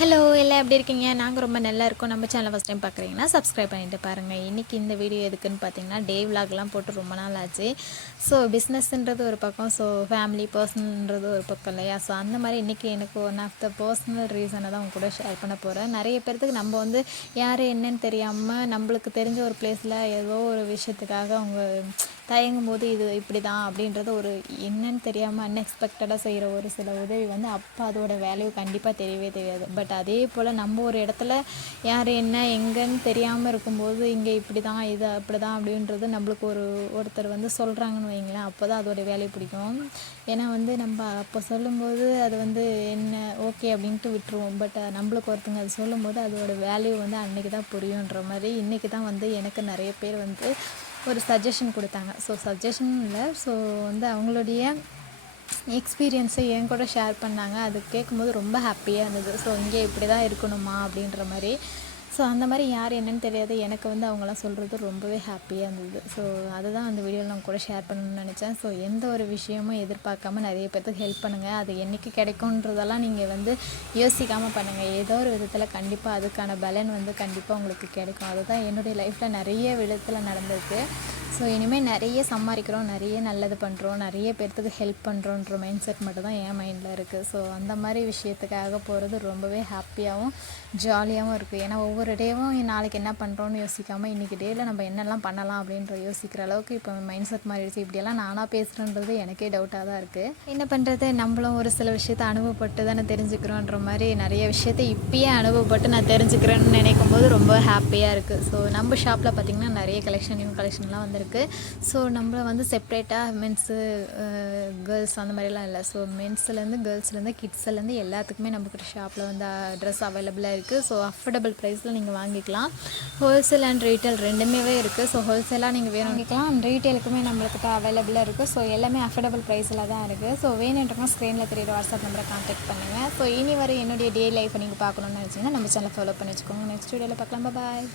Hello எல்லாம் எப்படி இருக்கீங்க? நாங்கள் ரொம்ப நல்லா இருக்கோம். நம்ம சேனலை ஃபஸ்ட் டைம் பார்க்குறீங்கன்னா சப்ஸ்கிரைப் பண்ணிட்டு பாருங்கள். இன்றைக்கி இந்த வீடியோ எதுக்குன்னு பார்த்தீங்கன்னா, டே விலாக்லாம் போட்டு ரொம்ப நாள் ஆச்சு. ஸோ பிஸ்னஸ்ன்றது ஒரு பக்கம், ஸோ ஃபேமிலி பர்சனல்ன்றது ஒரு பக்கம் இல்லையா? ஸோ அந்த மாதிரி இன்றைக்கி எனக்கு ஒன் ஆஃப் த பர்சனல் ரீசனை தான் உங்க கூட ஷேர் பண்ண போகிறேன். நிறைய பேர்த்துக்கு நம்ம வந்து யார் என்னன்னு தெரியாமல் நம்மளுக்கு தெரிஞ்ச ஒரு பிளேஸில் ஏதோ ஒரு விஷயத்துக்காக அவங்க தயங்கும் போது இது இப்படி தான் அப்படின்றது ஒரு என்னன்னு தெரியாமல் அன்எக்ஸ்பெக்டடாக செய்கிற ஒரு சில உதவி வந்து அப்போ அதோட வேல்யூ கண்டிப்பாக தெரியவே தெரியாது. பட் அதே போல் நம்ம ஒரு இடத்துல யார் என்ன எங்கன்னு தெரியாமல் இருக்கும்போது இங்கே இப்படி தான் இது அப்படி தான் அப்படின்றது நம்மளுக்கு ஒருத்தர் வந்து சொல்கிறாங்கன்னு வைங்களேன், அப்போ தான் அதோட வேல்யூ பிடிக்கும். ஏன்னா வந்து நம்ம அப்போ சொல்லும்போது அது வந்து என்ன ஓகே அப்படின்ட்டு விட்டுருவோம். பட் நம்மளுக்கு ஒருத்தங்க அது சொல்லும்போது அதோட வேல்யூ வந்து அன்றைக்கி தான் புரியுன்ற மாதிரி இன்றைக்கி தான் வந்து எனக்கு நிறைய பேர் வந்து ஒரு சஜஷன் கொடுத்தாங்க. ஸோ சஜஷன் இல்லை, ஸோ வந்து அவங்களுடைய எக்ஸ்பீரியன்ஸை என் கூட ஷேர் பண்ணாங்க. அது கேட்கும்போது ரொம்ப ஹாப்பியாக இருந்தது. ஸோ இங்கே இப்படி தான் இருக்கணுமா அப்படின்ற மாதிரி. ஸோ அந்த மாதிரி யார் என்னன்னு தெரியாது, எனக்கு வந்து அவங்களாம் சொல்கிறது ரொம்பவே ஹாப்பியாக இருந்தது. ஸோ அதுதான் அந்த வீடியோவில் நான் கூட ஷேர் பண்ணணும்னு நினச்சேன். ஸோ எந்த ஒரு விஷயமும் எதிர்பார்க்காம நிறைய பேர்த்துக்கு ஹெல்ப் பண்ணுங்கள். அது என்றைக்கு கிடைக்குன்றதெல்லாம் நீங்கள் வந்து யோசிக்காமல் பண்ணுங்கள். ஏதோ ஒரு விதத்தில் கண்டிப்பாக அதுக்கான பலன் வந்து கண்டிப்பாக உங்களுக்கு கிடைக்கும். அதுதான் என்னுடைய லைஃப்பில் நிறைய விதத்தில் நடந்திருக்கு. ஸோ இனிமேல் நிறைய சம்பாதிக்கிறோம், நிறைய நல்லது பண்ணுறோம், நிறைய பேர்த்துக்கு ஹெல்ப் பண்ணுறோன்ற மைண்ட் செட் மட்டும் தான் என் மைண்டில் இருக்குது. ஸோ அந்த மாதிரி விஷயத்துக்காக போகிறது ரொம்பவே ஹாப்பியாகவும் ஜாலியாகவும் இருக்குது. ஏன்னா ஒவ்வொரு டேவும் நாளைக்கு என்ன பண்ணுறோன்னு யோசிக்காமல் இன்றைக்கி டேயில் நம்ம என்னெல்லாம் பண்ணலாம் அப்படின்ற யோசிக்கிற அளவுக்கு இப்போ மைண்ட் செட் மாறிடுச்சு. இப்படியெல்லாம் நானாக பேசுகிறேன்றது எனக்கே டவுட்டாக தான் இருக்குது. என்ன பண்ணுறது, நம்மளும் ஒரு சில விஷயத்தை அனுபவப்பட்டு தானே தெரிஞ்சுக்கிறோன்ற மாதிரி நிறைய விஷயத்தை இப்பயே அனுபவப்பட்டு நான் தெரிஞ்சுக்கிறேன்னு நினைக்கும் போது ரொம்ப ஹாப்பியாக இருக்குது. ஸோ நம்ம ஷாப்பில் பார்த்திங்கன்னா நிறைய நியூ கலெக்ஷன்லாம் வந்திருக்கு. ஸோ நம்மளை வந்து செப்ரேட்டாக மென்ஸு கேர்ள்ஸ் அந்த மாதிரிலாம் இல்லை. ஸோ மென்ஸ்லேருந்து கேர்ள்ஸ்லேருந்து கிட்ஸ்லேருந்து எல்லாத்துக்குமே நம்மக்கிட்ட ஷாப்பில் வந்து ட்ரெஸ் அவைலபிளாக இருக்குது. ஸோ அஃபோர்டபுள் ப்ரைஸில் நீங்கள் வாங்கிக்கலாம். ஹோல்சேல் அண்ட் ரீட்டைல் ரெண்டுமே இருக்குது. ஸோ ஹோல்சேலாக நீங்கள் வேணும் வாங்கிக்கலாம், அண்ட் ரீட்டைலுக்குமே நம்மளுக்கிட்ட அவைலபிளாக இருக்குது. ஸோ எல்லாமே அஃபோர்டபுள் ப்ரைஸில் தான் இருக்குது. ஸோ வேணுன்றவங்க ஸ்க்ரீனில் தெரியுற வாட்ஸ்அப் நம்பரை கான்டாக்ட் பண்ணுங்கள். ஸோ இனி வரை என்னுடைய டே லைஃப்பை நீங்கள் பார்க்கணுன்னு நினச்சிங்கன்னா நம்ம சேனலை ஃபாலோ பண்ணி வச்சுக்கோங்க. நெக்ஸ்ட் வீடியோவில் பார்க்கலாம். பாய்.